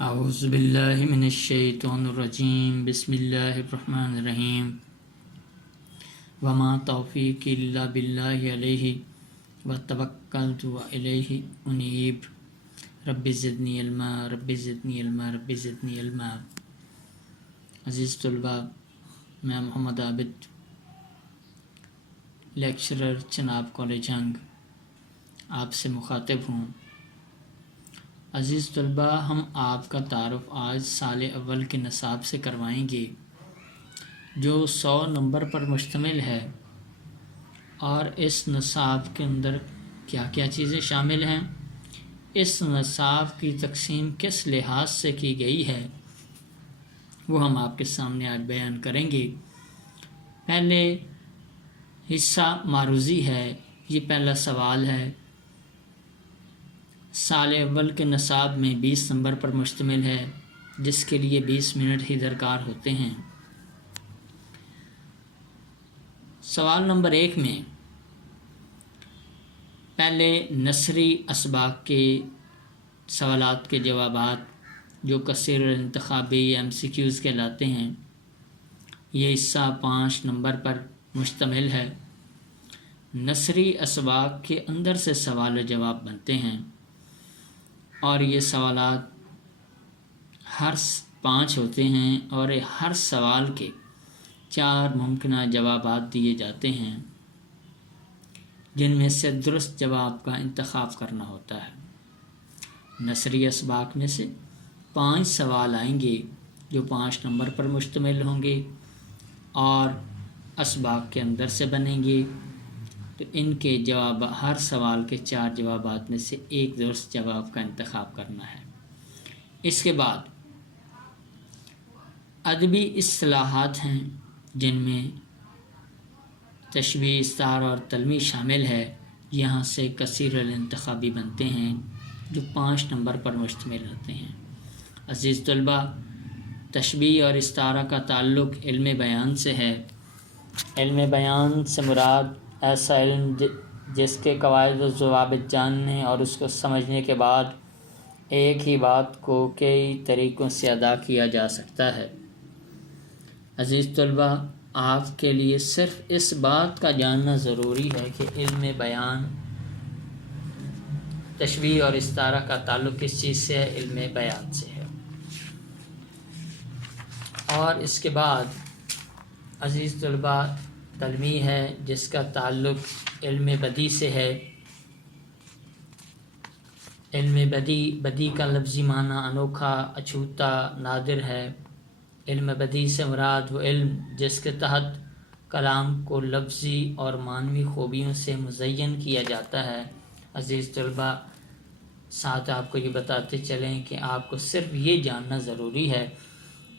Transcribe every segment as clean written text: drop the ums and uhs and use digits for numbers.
اعوذ باللہ من الشیطان الرجیم بسم اللہ الرحمن الرحیم وما توفیقی الا باللہ علیہ وتوکلت والیہ انیب رب زدنی علما رب زدنی علما رب زدنی علما۔ عزیز طلباء، میں محمد عابد، لیکچرر چناب کالج ہنگ، آپ سے مخاطب ہوں۔ عزیز طلباء، ہم آپ کا تعارف آج سال اول کے نصاب سے کروائیں گے جو 100 نمبر پر مشتمل ہے، اور اس نصاب کے اندر کیا کیا چیزیں شامل ہیں، اس نصاب کی تقسیم کس لحاظ سے کی گئی ہے، وہ ہم آپ کے سامنے آج بیان کریں گے۔ پہلے حصہ معروضی ہے، یہ پہلا سوال ہے۔ سال اول کے نصاب میں 20 نمبر پر مشتمل ہے، جس کے لیے 20 منٹ ہی درکار ہوتے ہیں۔ سوال نمبر 1 میں پہلے نثری اسباق کے سوالات کے جوابات جو کثیر الانتخابی MCQs کہلاتے ہیں، یہ حصہ 5 نمبر پر مشتمل ہے۔ نثری اسباق کے اندر سے سوال و جواب بنتے ہیں، اور یہ سوالات ہر 5 ہوتے ہیں، اور ہر سوال کے 4 ممکنہ جوابات دیے جاتے ہیں، جن میں سے درست جواب کا انتخاب کرنا ہوتا ہے۔ نثری اسباق میں سے 5 سوال آئیں گے جو 5 نمبر پر مشتمل ہوں گے اور اسباق کے اندر سے بنیں گے، تو ان کے جواب ہر سوال کے 4 جوابات میں سے ایک درست جواب کا انتخاب کرنا ہے۔ اس کے بعد ادبی اصطلاحات ہیں، جن میں تشبیہ، استعارہ اور تلمیح شامل ہے۔ یہاں سے کثیر الانتخابی بنتے ہیں جو 5 نمبر پر مشتمل ہوتے ہیں۔ عزیز طلباء، تشبیہ اور استعارہ کا تعلق علم بیان سے ہے۔ علم بیان سے مراد ایسا علم جس کے قواعد و ضوابط جاننے اور اس کو سمجھنے کے بعد ایک ہی بات کو کئی طریقوں سے ادا کیا جا سکتا ہے۔ عزیز طلباء، آپ کے لیے صرف اس بات کا جاننا ضروری ہے کہ علم بیان، تشبیہ اور استعارہ کا تعلق کس چیز سے ہے؟ علم بیان سے ہے۔ اور اس کے بعد عزیز طلباء، تلمیح ہے جس کا تعلق علم بدیع سے ہے۔ علم بدیع کا لفظی معنی انوکھا، اچھوتا، نادر ہے۔ علم بدیع سے مراد وہ علم جس کے تحت کلام کو لفظی اور معنوی خوبیوں سے مزین کیا جاتا ہے۔ عزیز طلباء، ساتھ آپ کو یہ بتاتے چلیں کہ آپ کو صرف یہ جاننا ضروری ہے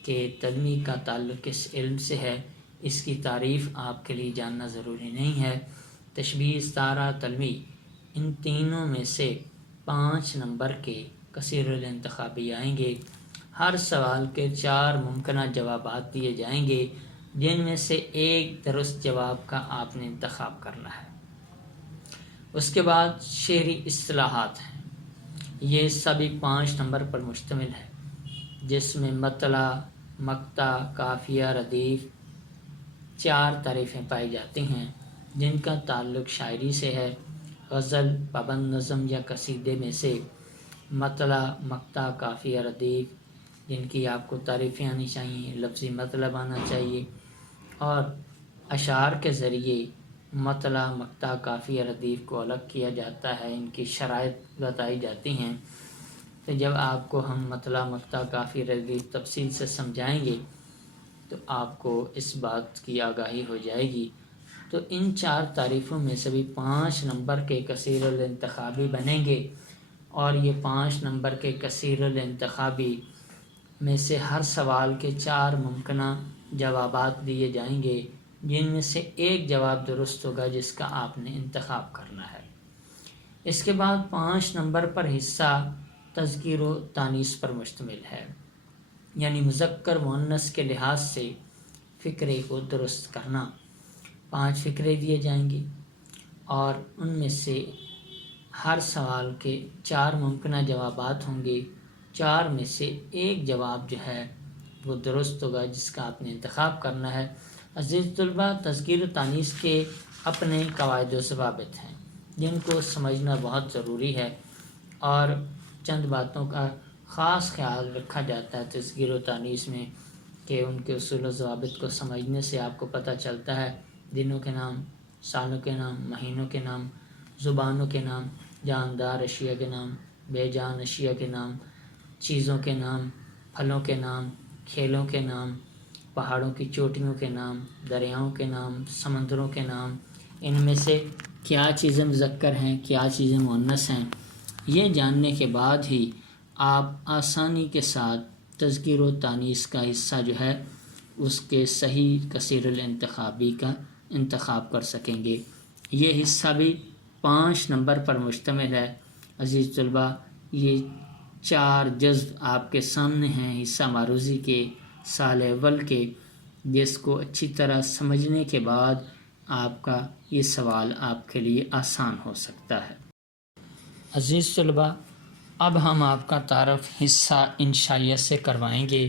کہ تلمیح کا تعلق کس علم سے ہے، اس کی تعریف آپ کے لیے جاننا ضروری نہیں ہے۔ تشبیہ، استعارہ، تلمیح، ان تینوں میں سے 5 نمبر کے کثیر الانتخابی آئیں گے۔ ہر سوال کے 4 ممکنہ جوابات دیے جائیں گے، جن میں سے ایک درست جواب کا آپ نے انتخاب کرنا ہے۔ اس کے بعد شعری اصطلاحات ہیں، یہ سبھی 5 نمبر پر مشتمل ہے، جس میں مطلع، مقطع، قافیہ، ردیف 4 تعریفیں پائی جاتی ہیں، جن کا تعلق شاعری سے ہے۔ غزل، پابند نظم یا قصیدے میں سے مطلع، مقطع، قافیہ، ردیف، جن کی آپ کو تعریفیں آنی چاہیے، لفظی مطلب آنا چاہیے، اور اشعار کے ذریعے مطلع، مقطع، قافیہ، ردیف کو الگ کیا جاتا ہے، ان کی شرائط بتائی جاتی ہیں۔ تو جب آپ کو ہم مطلع، مقطع، قافیہ، ردیف تفصیل سے سمجھائیں گے تو آپ کو اس بات کی آگاہی ہو جائے گی۔ تو ان 4 تعریفوں میں سے بھی 5 نمبر کے کثیر الانتخابی بنیں گے، اور یہ 5 نمبر کے کثیر الانتخابی میں سے ہر سوال کے 4 ممکنہ جوابات دیے جائیں گے، جن میں سے ایک جواب درست ہوگا جس کا آپ نے انتخاب کرنا ہے۔ اس کے بعد 5 نمبر پر حصہ تذکیر و تانیث پر مشتمل ہے، یعنی مذکر مؤنث کے لحاظ سے فقرے کو درست کرنا۔ 5 فقرے دیے جائیں گے، اور ان میں سے ہر سوال کے 4 ممکنہ جوابات ہوں گے۔ 4 میں سے ایک جواب جو ہے وہ درست ہوگا جس کا آپ نے انتخاب کرنا ہے۔ عزیز طلباء، تذکیر و تانیث کے اپنے قواعد و ضوابط ہیں جن کو سمجھنا بہت ضروری ہے، اور چند باتوں کا خاص خیال رکھا جاتا ہے تذکیر و تانیث میں کہ ان کے اصول و ضوابط کو سمجھنے سے آپ کو پتہ چلتا ہے دنوں کے نام، سالوں کے نام، مہینوں کے نام، زبانوں کے نام، جاندار اشیاء کے نام، بے جان اشیاء کے نام، چیزوں کے نام، پھلوں کے نام، کھیلوں کے نام، پہاڑوں کی چوٹیوں کے نام، دریاؤں کے نام، سمندروں کے نام، ان میں سے کیا چیزیں مذکر ہیں، کیا چیزیں مؤنث ہیں۔ یہ جاننے کے بعد ہی آپ آسانی کے ساتھ تذکیر و تانیث کا حصہ جو ہے اس کے صحیح کثیر الانتخابی کا انتخاب کر سکیں گے۔ یہ حصہ بھی 5 نمبر پر مشتمل ہے۔ عزیز طلباء، یہ 4 جزو آپ کے سامنے ہیں حصہ معروضی کے سال اول کے، جس کو اچھی طرح سمجھنے کے بعد آپ کا یہ سوال آپ کے لیے آسان ہو سکتا ہے۔ عزیز طلباء، اب ہم آپ کا تعارف حصہ انشائیہ سے کروائیں گے۔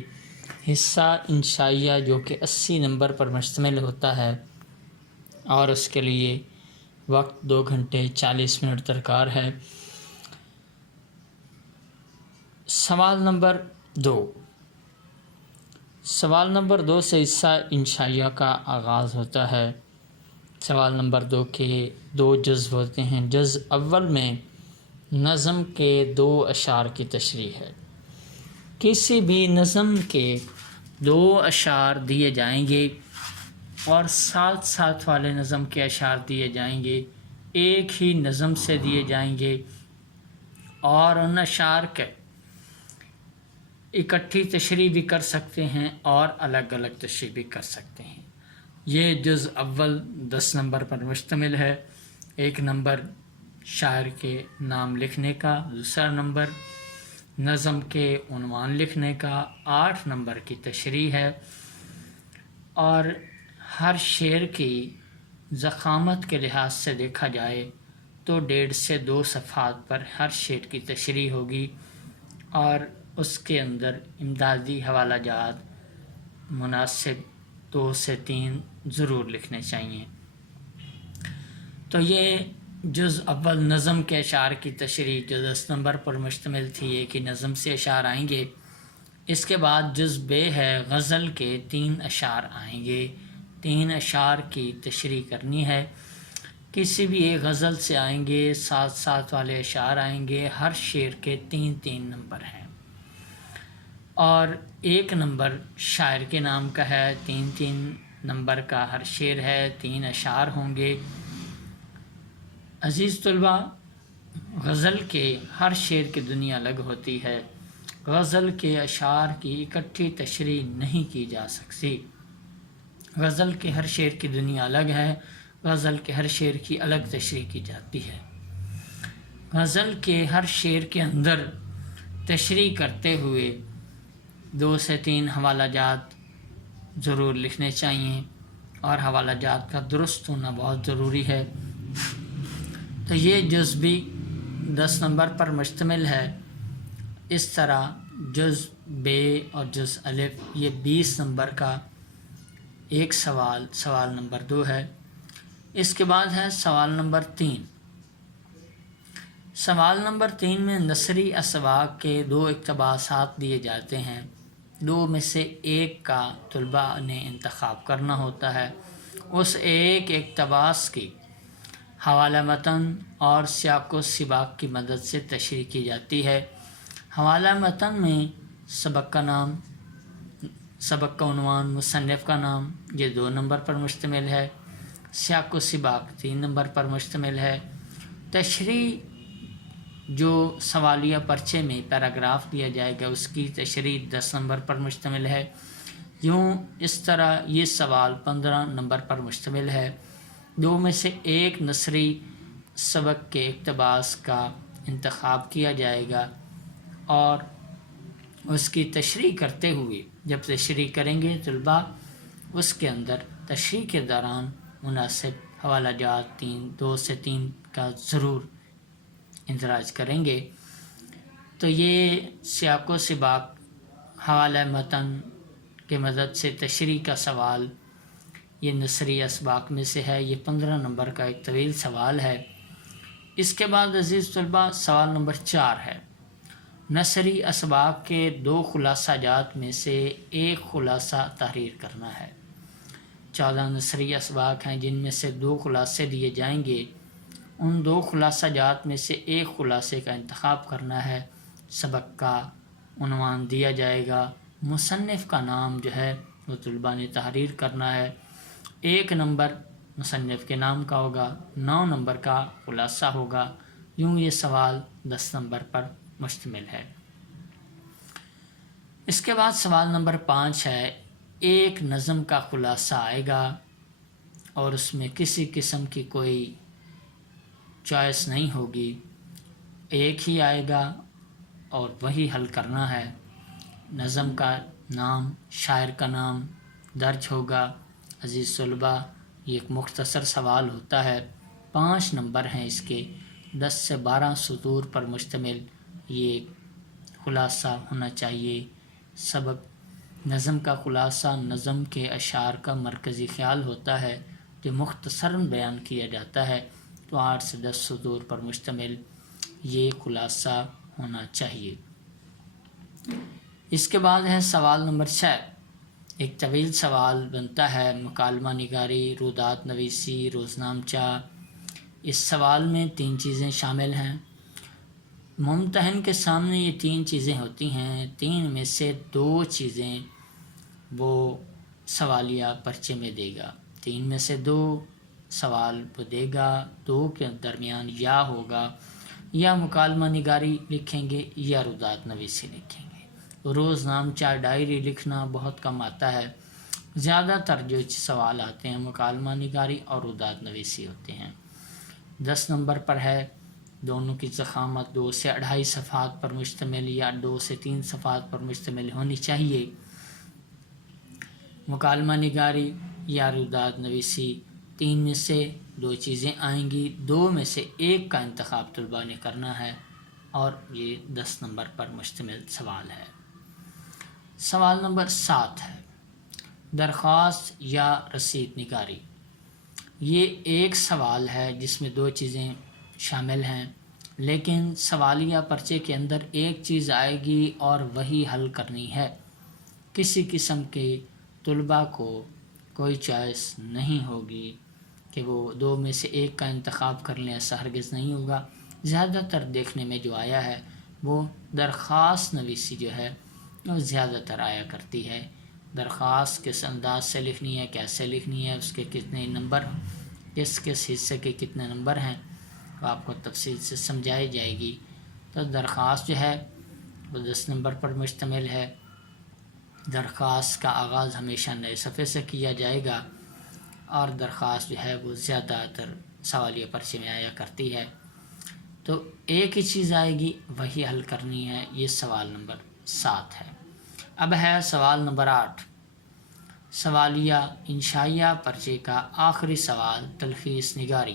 حصہ انشائیہ جو کہ 80 نمبر پر مشتمل ہوتا ہے اور اس کے لیے وقت 2 گھنٹے 40 منٹ درکار ہے۔ سوال نمبر 2 سے حصہ انشائیہ کا آغاز ہوتا ہے۔ سوال نمبر 2 کے 2 جزو ہوتے ہیں۔ جزء اول میں نظم کے 2 اشعار کی تشریح ہے۔ کسی بھی نظم کے 2 اشعار دیے جائیں گے اور ساتھ ساتھ والے نظم کے اشعار دیے جائیں گے، ایک ہی نظم سے دیے جائیں گے، اور ان اشعار کے اکٹھی تشریح بھی کر سکتے ہیں اور الگ الگ تشریح بھی کر سکتے ہیں۔ یہ جزء اول 10 نمبر پر مشتمل ہے۔ 1 نمبر شاعر کے نام لکھنے کا، دوسرا نمبر نظم کے عنوان لکھنے کا، 8 نمبر کی تشریح ہے، اور ہر شعر کی ضخامت کے لحاظ سے دیکھا جائے تو 1.5 سے 2 صفحات پر ہر شعر کی تشریح ہوگی، اور اس کے اندر امدادی حوالہ جات مناسب 2 سے 3 ضرور لکھنے چاہیے۔ تو یہ جزء اول نظم کے اشعار کی تشریح جو 10 نمبر پر مشتمل تھی، ایک ہی نظم سے اشعار آئیں گے۔ اس کے بعد جزء بے ہے، غزل کے 3 اشعار آئیں گے۔ 3 اشعار کی تشریح کرنی ہے، کسی بھی ایک غزل سے آئیں گے، ساتھ ساتھ والے اشعار آئیں گے، ہر شعر کے 3 نمبر ہیں، اور 1 نمبر شاعر کے نام کا ہے، 3 نمبر کا ہر شعر ہے، 3 اشعار ہوں گے۔ عزیز طلباء، غزل کے ہر شعر کی دنیا الگ ہوتی ہے، غزل کے اشعار کی اکٹھی تشریح نہیں کی جا سکتی۔ غزل کے ہر شعر کی دنیا الگ ہے، غزل کے ہر شعر کی الگ تشریح کی جاتی ہے۔ غزل کے ہر شعر کے اندر تشریح کرتے ہوئے 2 سے 3 حوالہ جات ضرور لکھنے چاہیے، اور حوالہ جات کا درست ہونا بہت ضروری ہے۔ تو یہ جزء بھی 10 نمبر پر مشتمل ہے۔ اس طرح جزء بے اور جزء الف یہ 20 نمبر کا ایک سوال نمبر 2 ہے۔ اس کے بعد ہے سوال نمبر 3۔ سوال نمبر 3 میں نثری اسواق کے 2 اقتباسات دیے جاتے ہیں، 2 میں سے ایک کا طلباء نے انتخاب کرنا ہوتا ہے۔ اس ایک اقتباس کی حوالہ متن اور سیاق و سباق کی مدد سے تشریح کی جاتی ہے۔ حوالہ متن میں سبق کا نام، سبق کا عنوان، مصنف کا نام، یہ 2 نمبر پر مشتمل ہے۔ سیاق و سباق 3 نمبر پر مشتمل ہے۔ تشریح جو سوالیہ پرچے میں پیراگراف دیا جائے گا اس کی تشریح 10 نمبر پر مشتمل ہے۔ یوں اس طرح یہ سوال 15 نمبر پر مشتمل ہے۔ 2 میں سے ایک نثری سبق کے اقتباس کا انتخاب کیا جائے گا، اور اس کی تشریح کرتے ہوئے جب تشریح کریں گے طلباء، اس کے اندر تشریح کے دوران مناسب حوالہ جات 2 سے 3 کا ضرور اندراج کریں گے۔ تو یہ سیاق و سباق حوالہ متن کے مدد سے تشریح کا سوال یہ نثری اسباق میں سے ہے۔ یہ 15 نمبر کا ایک طویل سوال ہے۔ اس کے بعد عزیز طلباء سوال نمبر 4 ہے، نثری اسباق کے 2 خلاصہ جات میں سے ایک خلاصہ تحریر کرنا ہے۔ 14 نثری اسباق ہیں جن میں سے 2 خلاصے دیے جائیں گے، ان 2 خلاصہ جات میں سے ایک خلاصے کا انتخاب کرنا ہے۔ سبق کا عنوان دیا جائے گا، مصنف کا نام جو ہے وہ طلباء نے تحریر کرنا ہے۔ 1 نمبر مصنف کے نام کا ہوگا، 9 نمبر کا خلاصہ ہوگا۔ یوں یہ سوال 10 نمبر پر مشتمل ہے۔ اس کے بعد سوال نمبر 5 ہے، ایک نظم کا خلاصہ آئے گا اور اس میں کسی قسم کی کوئی چوائس نہیں ہوگی، ایک ہی آئے گا اور وہی حل کرنا ہے۔ نظم کا نام، شاعر کا نام درج ہوگا۔ عزیز طلباء یہ ایک مختصر سوال ہوتا ہے، 5 نمبر ہیں اس کے، 10 سے 12 سطور پر مشتمل یہ خلاصہ ہونا چاہیے۔ سبق نظم کا خلاصہ نظم کے اشعار کا مرکزی خیال ہوتا ہے جو مختصراً بیان کیا جاتا ہے، تو 8 سے 10 سطور پر مشتمل یہ خلاصہ ہونا چاہیے۔ اس کے بعد ہے سوال نمبر 6، ایک طویل سوال بنتا ہے، مکالمہ نگاری، رودات نویسی، روزنامچہ۔ اس سوال میں 3 چیزیں شامل ہیں۔ ممتحن کے سامنے یہ 3 چیزیں ہوتی ہیں، 3 میں سے 2 چیزیں وہ سوالیہ پرچے میں دے گا، 3 میں سے 2 سوال وہ دے گا، 2 کے درمیان یا ہوگا، یا مکالمہ نگاری لکھیں گے یا رودات نویسی لکھیں گے۔ روزنامچہ ڈائری لکھنا بہت کم آتا ہے، زیادہ تر جو سوال آتے ہیں مکالمہ نگاری اور رودات نویسی ہوتے ہیں۔ 10 نمبر پر ہے، دونوں کی ضخامت 2 سے 2.5 صفحات پر مشتمل یا 2 سے 3 صفحات پر مشتمل ہونی چاہیے۔ مکالمہ نگاری یا رودات نویسی 3 میں سے 2 چیزیں آئیں گی، 2 میں سے 1 کا انتخاب طلباء نے کرنا ہے، اور یہ 10 نمبر پر مشتمل سوال ہے۔ سوال نمبر 7 ہے، درخواست یا رسید نگاری۔ یہ ایک سوال ہے جس میں 2 چیزیں شامل ہیں، لیکن سوالیہ پرچے کے اندر ایک چیز آئے گی اور وہی حل کرنی ہے۔ کسی قسم کے طلباء کو کوئی چوائس نہیں ہوگی کہ وہ 2 میں سے 1 کا انتخاب کر لیں، ایسا ہرگز نہیں ہوگا۔ زیادہ تر دیکھنے میں جو آیا ہے وہ درخواست نویسی جو ہے وہ زیادہ تر آیا کرتی ہے۔ درخواست کس انداز سے لکھنی ہے، کیسے لکھنی ہے، اس کے کتنے نمبر، کس حصے کے کتنے نمبر ہیں، وہ آپ کو تفصیل سے سمجھائی جائے گی۔ تو درخواست جو ہے وہ 10 نمبر پر مشتمل ہے۔ درخواست کا آغاز ہمیشہ نئے صفحے سے کیا جائے گا، اور درخواست جو ہے وہ زیادہ تر سوالیہ پرچے میں آیا کرتی ہے۔ تو ایک ہی چیز آئے گی، وہی حل کرنی ہے۔ یہ سوال نمبر 7 ہے۔ اب ہے سوال نمبر 8، سوالیہ انشائیہ پرچے کا آخری سوال، تلخیص نگاری،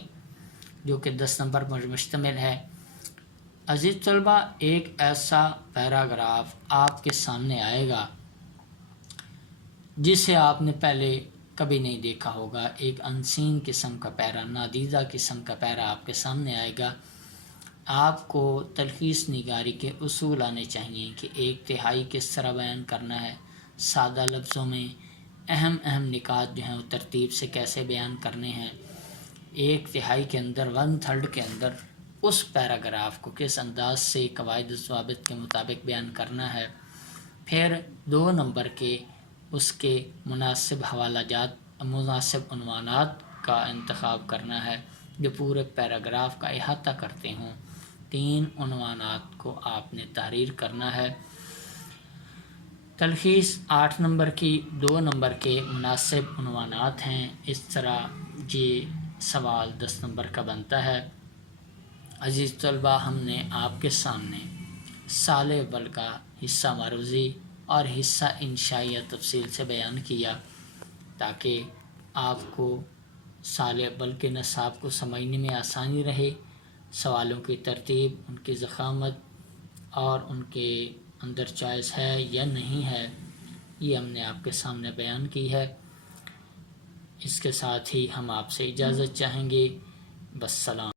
جو کہ 10 نمبر پر مشتمل ہے۔ عزیز طلباء ایک ایسا پیراگراف آپ کے سامنے آئے گا جسے آپ نے پہلے کبھی نہیں دیکھا ہوگا، ایک انسین قسم کا پیرا، نادیدہ قسم کا پیرا آپ کے سامنے آئے گا۔ آپ کو تلخیص نگاری کے اصول آنے چاہیے کہ 1/3 کس طرح بیان کرنا ہے، سادہ لفظوں میں اہم نکات جو ہیں وہ ترتیب سے کیسے بیان کرنے ہیں، 1/3 کے اندر 1/3 کے اندر اس پیراگراف کو کس انداز سے قواعد و ضوابط کے مطابق بیان کرنا ہے، پھر 2 نمبر کے اس کے مناسب حوالہ جات، مناسب عنوانات کا انتخاب کرنا ہے جو پورے پیراگراف کا احاطہ کرتے ہوں۔ 3 عنوانات کو آپ نے تحریر کرنا ہے۔ تلخیص 8 نمبر کی، 2 نمبر کے مناسب عنوانات ہیں۔ اس طرح یہ سوال 10 نمبر کا بنتا ہے۔ عزیز طلباء ہم نے آپ کے سامنے سال اول کا حصہ معروضی اور حصہ انشائیہ تفصیل سے بیان کیا تاکہ آپ کو سال اول کے نصاب کو سمجھنے میں آسانی رہے، سوالوں کی ترتیب، ان کی ضخامت اور ان کے اندر چوائس ہے یا نہیں ہے، یہ ہم نے آپ کے سامنے بیان کی ہے۔ اس کے ساتھ ہی ہم آپ سے اجازت چاہیں گے۔ والسلام۔